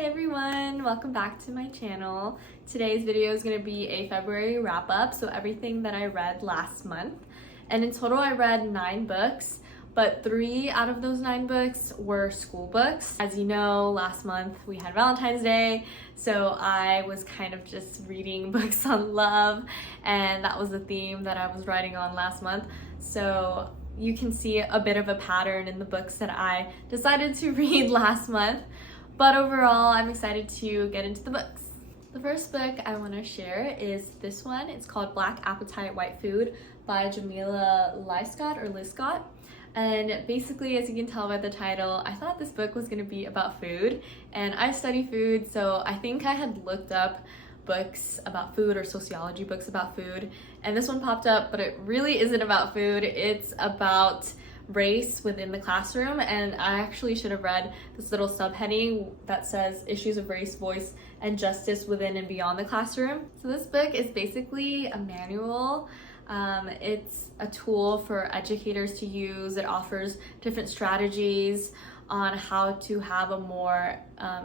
Hey everyone, welcome back to my channel. Today's video is going to be a February wrap-up, so everything that I read last month. And in total I read 9 books, but 3 out of those 9 books were school books. As you know, last month we had Valentine's Day, so I was kind of just reading books on love, and that was the theme that I was writing on last month. So you can see a bit of a pattern in the books that I decided to read last month. But overall, I'm excited to get into the books. The first book I want to share is this one. It's called Black Appetite, White Food by Jamila Lyiscott. And basically, as you can tell by the title, I thought this book was going to be about food. And I study food, so I think I had looked up books about food or sociology books about food. And this one popped up, but it really isn't about food. It's about race within the classroom, and I actually should have read this little subheading that says issues of race, voice, and justice within and beyond the classroom. So this book is basically a manual. It's a tool for educators to use. It offers different strategies on how to have a more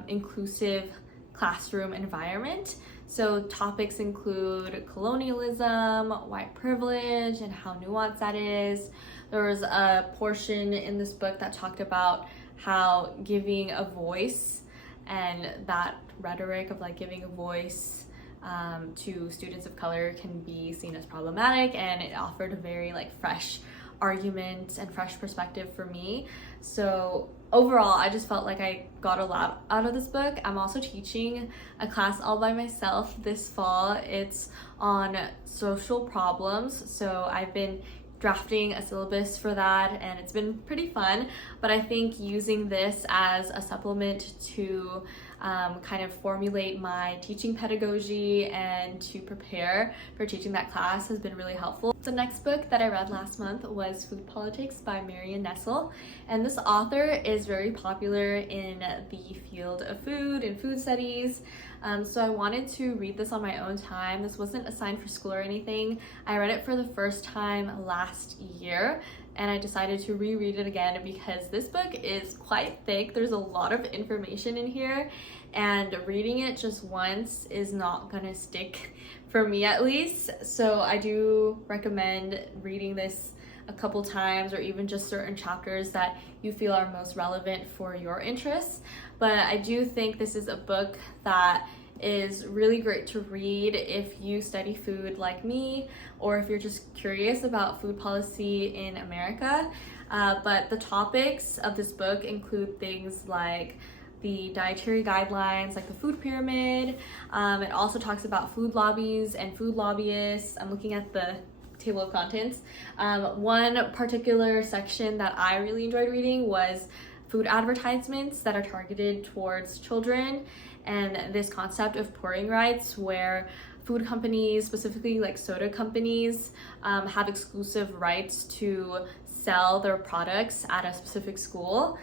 inclusive classroom environment. So topics include colonialism, white privilege, and how nuanced that is. There was a portion in this book that talked about how giving a voice and that rhetoric of like giving a voice to students of color can be seen as problematic, and it offered a very like fresh argument and fresh perspective for me. So overall, I just felt like I got a lot out of this book. I'm also teaching a class all by myself this fall. It's on social problems, so I've been drafting a syllabus for that, and it's been pretty fun. But I think using this as a supplement to kind of formulate my teaching pedagogy and to prepare for teaching that class has been really helpful. The next book that I read last month was Food Politics by Marion Nestle, and this author is very popular in the field of food and food studies. So I wanted to read this on my own time. This wasn't assigned for school or anything. I read it for the first time last year, and I decided to reread it again because this book is quite thick. There's a lot of information in here, and reading it just once is not gonna stick for me, at least. So I do recommend reading this a couple times, or even just certain chapters that you feel are most relevant for your interests. But I do think this is a book that is really great to read if you study food like me, or if you're just curious about food policy in America. But the topics of this book include things like the dietary guidelines, like the food pyramid. It also talks about food lobbies and food lobbyists. I'm looking at the table of contents. One particular section that I really enjoyed reading was food advertisements that are targeted towards children, and this concept of pouring rights, where food companies, specifically like soda companies, have exclusive rights to sell their products at a specific school.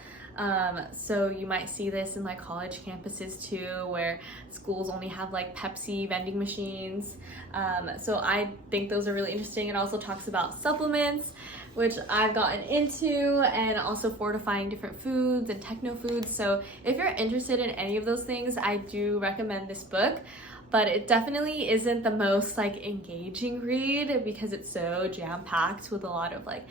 So you might see this in like college campuses too, where schools only have like Pepsi vending machines. So I think those are really interesting. It also talks about supplements, which I've gotten into, and also fortifying different foods and techno foods. So if you're interested in any of those things, I do recommend this book. But it definitely isn't the most like engaging read because it's so jam-packed with a lot of like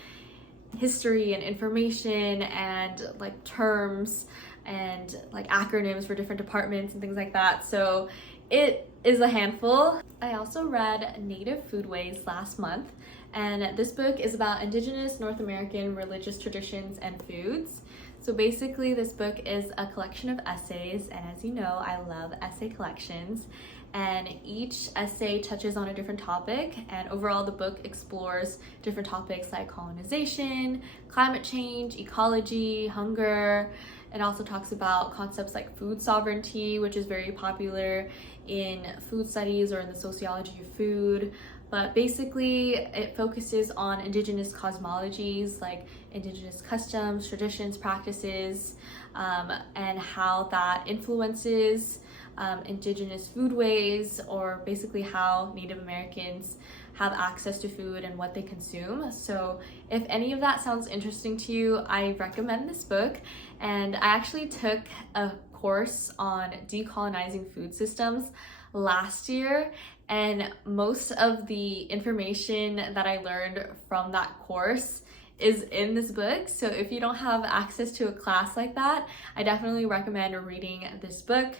history and information and like terms and like acronyms for different departments and things like that. So it is a handful. I also read Native Foodways last month, and this book is about Indigenous North American religious traditions and foods. So basically this book is a collection of essays, and as you know, I love essay collections, and each essay touches on a different topic, and overall the book explores different topics like colonization, climate change, ecology, hunger. It also talks about concepts like food sovereignty, which is very popular in food studies or in the sociology of food. But basically it focuses on Indigenous cosmologies like Indigenous customs, traditions, practices, and how that influences Indigenous foodways, or basically how Native Americans have access to food and what they consume. So if any of that sounds interesting to you, I recommend this book. And I actually took a course on decolonizing food systems last year, and most of the information that I learned from that course is in this book. So if you don't have access to a class like that, I definitely recommend reading this book.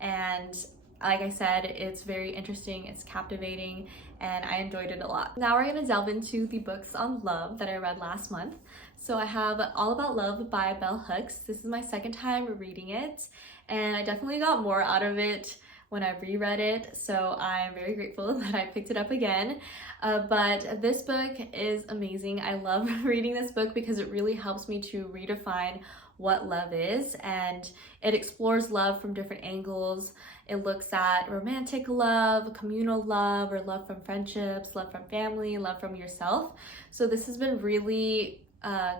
And like I said, it's very interesting, it's captivating, and I enjoyed it a lot. Now we're gonna delve into the books on love that I read last month. So I have All About Love by Bell Hooks. This is my second time reading it, and I definitely got more out of it when I reread it, so I'm very grateful that I picked it up again. But this book is amazing. I love reading this book because it really helps me to redefine what love is, and it explores love from different angles. It looks at romantic love, communal love, or love from friendships, love from family, love from yourself. So this has been really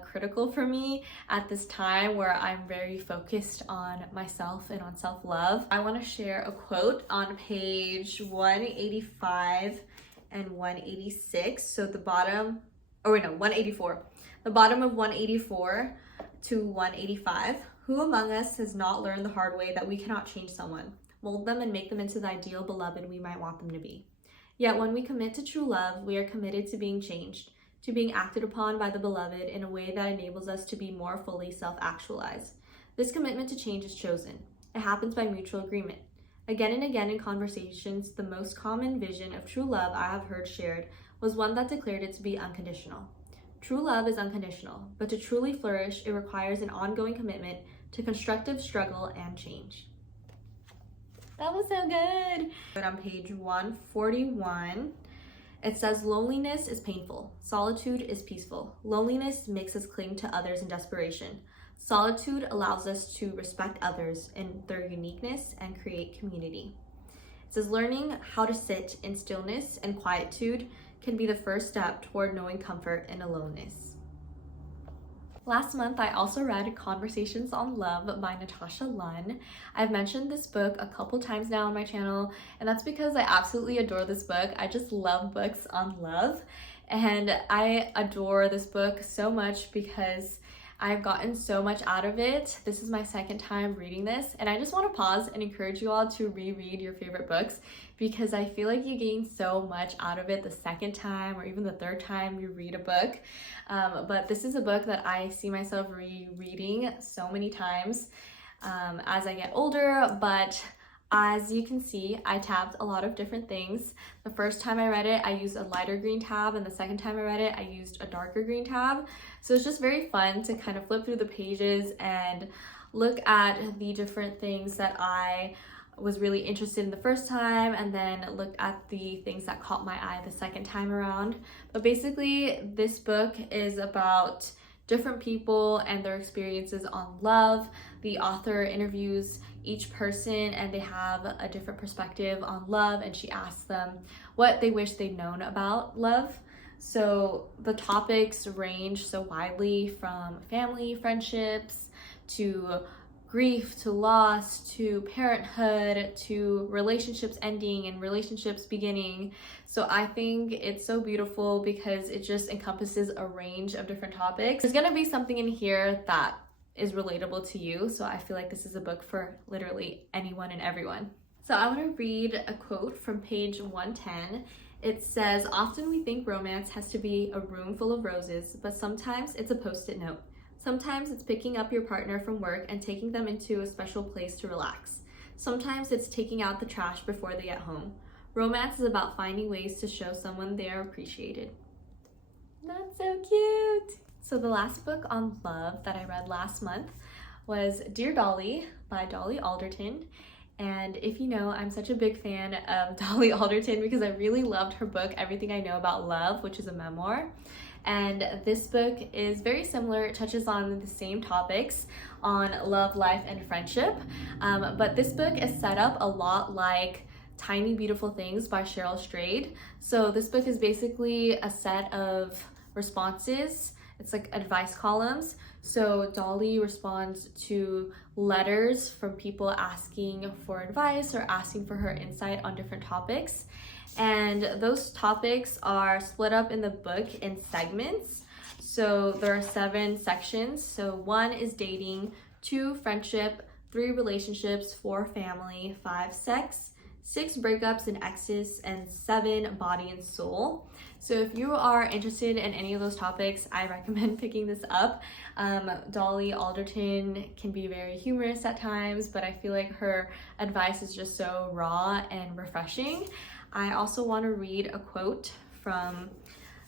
critical for me at this time where I'm very focused on myself and on self-love. I want to share a quote on page 185 and 186. So the bottom, 184. The bottom of 184 to 185. Who among us has not learned the hard way that we cannot change someone, mold them, and make them into the ideal beloved we might want them to be? Yet when we commit to true love, we are committed to being changed, to being acted upon by the beloved in a way that enables us to be more fully self-actualized. This commitment to change is chosen. It happens by mutual agreement. Again and again in conversations, the most common vision of true love I have heard shared was one that declared it to be unconditional. True love is unconditional, but to truly flourish, it requires an ongoing commitment to constructive struggle and change. That was so good. But on page 141, it says, loneliness is painful. Solitude is peaceful. Loneliness makes us cling to others in desperation. Solitude allows us to respect others in their uniqueness and create community. It says, learning how to sit in stillness and quietude can be the first step toward knowing comfort in aloneness. Last month, I also read Conversations on Love by Natasha Lunn. I've mentioned this book a couple times now on my channel, and that's because I absolutely adore this book. I just love books on love, and I adore this book so much because I've gotten so much out of it. This is my second time reading this, and I just want to pause and encourage you all to reread your favorite books because I feel like you gain so much out of it the second time or even the third time you read a book. But this is a book that I see myself rereading so many times as I get older, but as you can see, I tabbed a lot of different things. The first time I read it, I used a lighter green tab, and the second time I read it, I used a darker green tab. So it's just very fun to kind of flip through the pages and look at the different things that I was really interested in the first time, and then looked at the things that caught my eye the second time around. But basically, this book is about different people and their experiences on love. The author interviews each person and they have a different perspective on love, and she asks them what they wish they'd known about love. So the topics range so widely from family, friendships, to grief, to loss, to parenthood, to relationships ending and relationships beginning. So I think it's so beautiful because it just encompasses a range of different topics. There's gonna be something in here that is relatable to you, so I feel like this is a book for literally anyone and everyone. So I want to read a quote from page 110. It says, often we think romance has to be a room full of roses, but sometimes it's a post-it note. Sometimes it's picking up your partner from work and taking them into a special place to relax. Sometimes it's taking out the trash before they get home. Romance is about finding ways to show someone they are appreciated. That's so cute. So the last book on love that I read last month was Dear Dolly by Dolly Alderton. And if you know, I'm such a big fan of Dolly Alderton because I really loved her book, Everything I Know About Love, which is a memoir. And this book is very similar. It touches on the same topics on love, life, and friendship. But this book is set up a lot like Tiny Beautiful Things by Cheryl Strayed. So this book is basically a set of responses. It's like advice columns. So Dolly responds to letters from people asking for advice or asking for her insight on different topics. And those topics are split up in the book in segments. So there are 7 sections. So 1 is dating, 2, friendship, 3 relationships, 4 family, 5 sex, 6 breakups and exes, and 7 body and soul. So if you are interested in any of those topics, I recommend picking this up. Dolly Alderton can be very humorous at times, but I feel like her advice is just so raw and refreshing. I also want to read a quote from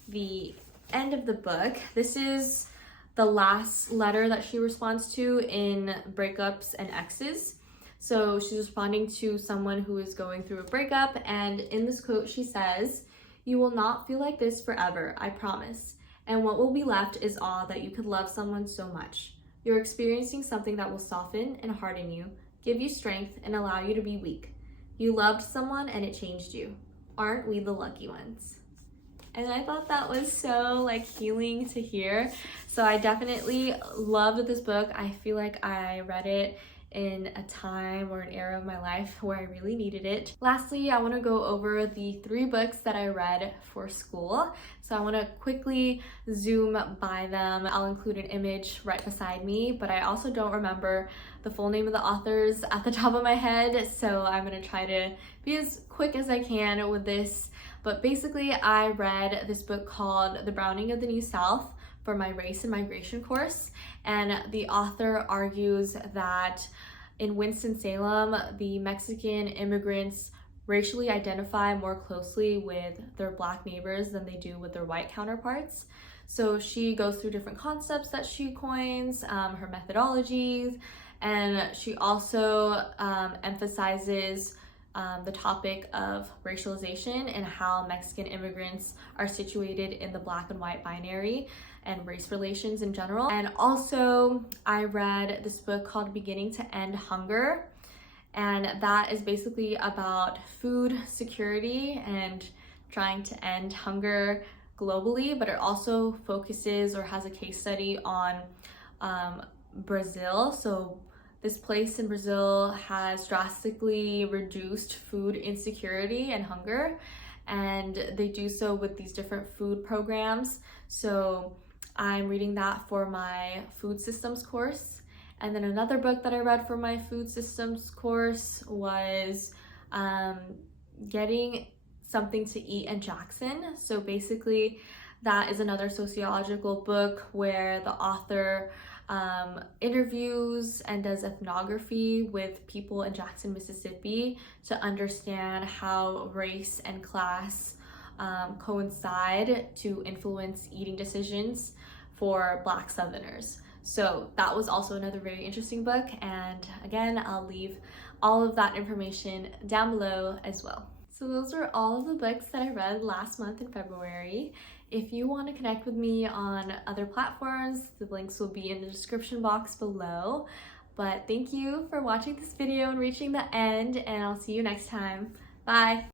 the end of the book. This is the last letter that she responds to in Breakups and Exes. So she's responding to someone who is going through a breakup, and in this quote she says, "You will not feel like this forever, I promise. And what will be left is awe that you could love someone so much. You're experiencing something that will soften and harden you, give you strength, and allow you to be weak. You loved someone and it changed you. Aren't we the lucky ones?" And I thought that was so healing to hear. So I definitely loved this book. I feel like I read it in a time or an era of my life where I really needed it. Lastly, I want to go over the 3 books that I read for school. So I want to quickly zoom by them. I'll include an image right beside me, but I also don't remember the full name of the authors at the top of my head, so I'm going to try to be as quick as I can with this. But basically, I read this book called The Browning of the New South for my race and migration course, and the author argues that in Winston-Salem, the Mexican immigrants racially identify more closely with their Black neighbors than they do with their white counterparts. So she goes through different concepts that she coins, her methodologies, and she also emphasizes the topic of racialization and how Mexican immigrants are situated in the Black and white binary and race relations in general. And also I read this book called Beginning to End Hunger, and that is basically about food security and trying to end hunger globally, but it also focuses or has a case study on Brazil. So this place in Brazil has drastically reduced food insecurity and hunger, and they do so with these different food programs. So I'm reading that for my food systems course. And then another book that I read for my food systems course was Getting Something to Eat in Jackson. So basically that is another sociological book where the author interviews and does ethnography with people in Jackson, Mississippi to understand how race and class coincide to influence eating decisions for Black Southerners. So that was also another very interesting book, and again, I'll leave all of that information down below as well. So those are all of the books that I read last month in February. If you want to connect with me on other platforms, the links will be in the description box below. But thank you for watching this video and reaching the end, and I'll see you next time. Bye!